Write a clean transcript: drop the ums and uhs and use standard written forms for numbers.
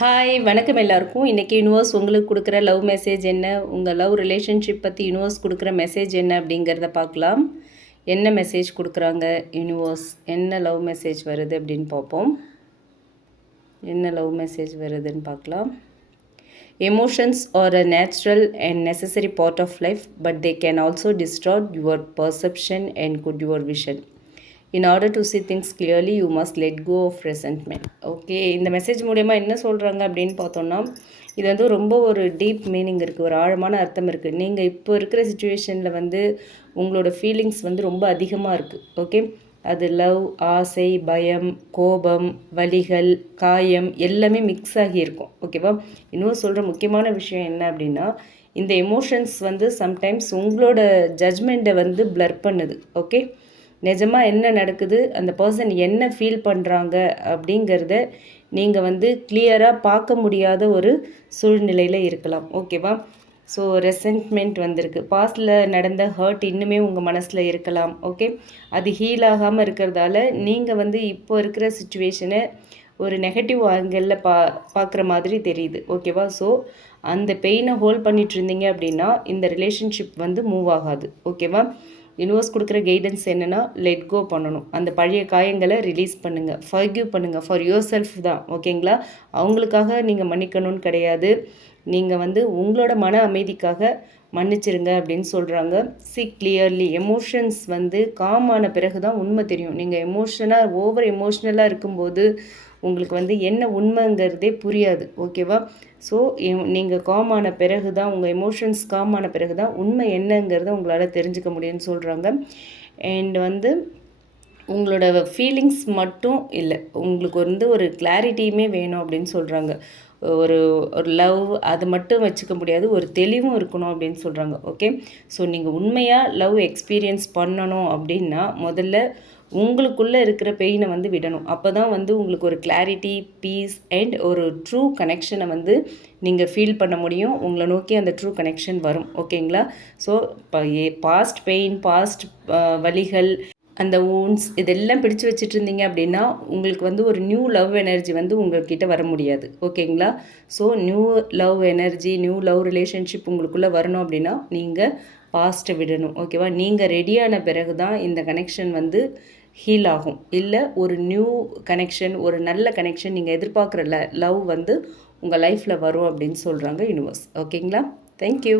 Hi வணக்கம் எல்லாருக்கும். இன்றைக்கி யூனிவர்ஸ் உங்களுக்கு கொடுக்குற லவ் மெசேஜ் என்ன, உங்கள் லவ் ரிலேஷன்ஷிப் பற்றி யூனிவர்ஸ் கொடுக்குற மெசேஜ் என்ன அப்படிங்கிறத பார்க்கலாம். என்ன மெசேஜ் கொடுக்குறாங்க யூனிவர்ஸ், என்ன லவ் மெசேஜ் வருது அப்படின்னு பார்ப்போம். என்ன லவ் மெசேஜ் வருதுன்னு பார்க்கலாம். Emotions are a natural and necessary part of life, but they can also distort your perception and cloud your vision. In order to see things clearly, you must let go of resentment. Okay, இந்த message மூலயமா என்ன சொல்கிறாங்க அப்படின்னு பார்த்தோன்னா, இது வந்து ரொம்ப ஒரு டீப் மீனிங் இருக்குது, ஒரு ஆழமான அர்த்தம் இருக்குது. நீங்கள் இப்போ இருக்கிற சுச்சுவேஷனில் உங்களோட ஃபீலிங்ஸ் ரொம்ப அதிகமாக இருக்குது. ஓகே, அது லவ், ஆசை, பயம், கோபம், வலிகள், காயம் எல்லாமே மிக்ஸ் ஆகியிருக்கும். ஓகேவா? இன்னும் சொல்கிற முக்கியமான விஷயம் என்ன அப்படின்னா, இந்த எமோஷன்ஸ் சம்டைம்ஸ் உங்களோட ஜட்ஜ்மெண்ட்டை பிளர் பண்ணுது. ஓகே, நிஜமாக என்ன நடக்குது, அந்த பர்சன் என்ன ஃபீல் பண்ணுறாங்க அப்படிங்கிறத நீங்கள் கிளியராக பார்க்க முடியாத ஒரு சூழ்நிலையில் இருக்கலாம். ஓகேவா? ஸோ ரெசென்ட்மெண்ட் வந்திருக்கு. பாஸ்டில் நடந்த ஹர்ட் இன்னுமே உங்கள் மனசில் இருக்கலாம். ஓகே, அது ஹீல் ஆகாமல் இருக்கிறதால நீங்கள் இப்போ இருக்கிற சுச்சுவேஷனை ஒரு நெகட்டிவ் ஆங்கிளில் பார்க்குற மாதிரி தெரியுது. ஓகேவா? ஸோ அந்த பெயினை ஹோல்ட் பண்ணிட்டு இருந்தீங்க அப்படின்னா இந்த ரிலேஷன்ஷிப் மூவ் ஆகாது. ஓகேவா? யூனிவர்ஸ் கொடுக்குற கைடன்ஸ் என்னென்னா, லெட் கோ பண்ணணும். அந்த பழைய காயங்களை ரிலீஸ் பண்ணுங்கள், ஃபர்கிவ் பண்ணுங்கள். ஃபார் யுவர் செல்ஃப் தான். ஓகேங்களா? அவங்களுக்காக நீங்கள் மன்னிக்கணும்னு கிடையாது. நீங்கள் உங்களோட மன அமைதிக்காக மன்னிச்சிருங்க அப்படின்னு சொல்கிறாங்க. C clearly. எமோஷன்ஸ் காமான பிறகு தான் உண்மை தெரியும். நீங்கள் ஓவர் எமோஷ்னலாக இருக்கும்போது உங்களுக்கு என்ன உண்மைங்கிறதே புரியாது. ஓகேவா? ஸோ நீங்கள் காமான பிறகு தான், உங்கள் எமோஷன்ஸ் காமான பிறகு தான் உண்மை என்னங்கிறத உங்களால் தெரிஞ்சுக்க முடியும்னு சொல்கிறாங்க. அண்ட் உங்களோட ஃபீலிங்ஸ் மட்டும் இல்லை, உங்களுக்கு ஒரு கிளாரிட்டியுமே வேணும் அப்படின்னு சொல்கிறாங்க. ஒரு லவ் அது மட்டும் வச்சுக்க முடியாது, ஒரு தெளிவும் இருக்கணும் அப்படின்னு சொல்கிறாங்க. ஓகே, ஸோ நீங்கள் உண்மையாக லவ் எக்ஸ்பீரியன்ஸ் பண்ணணும் அப்படின்னா முதல்ல உங்களுக்குள்ளே இருக்கிற பெயினை விடணும். அப்போ தான் உங்களுக்கு ஒரு கிளாரிட்டி, பீஸ் அண்ட் ஒரு ட்ரூ கனெக்ஷனை நீங்கள் ஃபீல் பண்ண முடியும். உங்களை நோக்கி அந்த ட்ரூ கனெக்ஷன் வரும். ஓகேங்களா? ஸோ இப்போ பாஸ்ட் பெயின், பாஸ்ட் வலிகள், அந்த ஊன்ஸ் இதெல்லாம் பிடிச்சு வச்சுட்டு இருந்தீங்க அப்படின்னா உங்களுக்கு ஒரு நியூ லவ் எனர்ஜி உங்கள்கிட்ட வர முடியாது. ஓகேங்களா? So new love energy, new love relationship உங்களுக்குள்ளே வரணும் அப்படின்னா நீங்கள் பாஸ்ட்டை விடணும். ஓகேவா? நீங்கள் ரெடியான பிறகு தான் இந்த கனெக்ஷன் ஹீல் ஆகும். இல்லை ஒரு நியூ கனெக்ஷன், ஒரு நல்ல கனெக்ஷன் நீங்கள் எதிர்பார்க்குற லவ் உங்கள் லைஃப்பில் வரும் அப்படின்னு சொல்கிறாங்க யூனிவர்ஸ். ஓகேங்களா? தேங்க்யூ.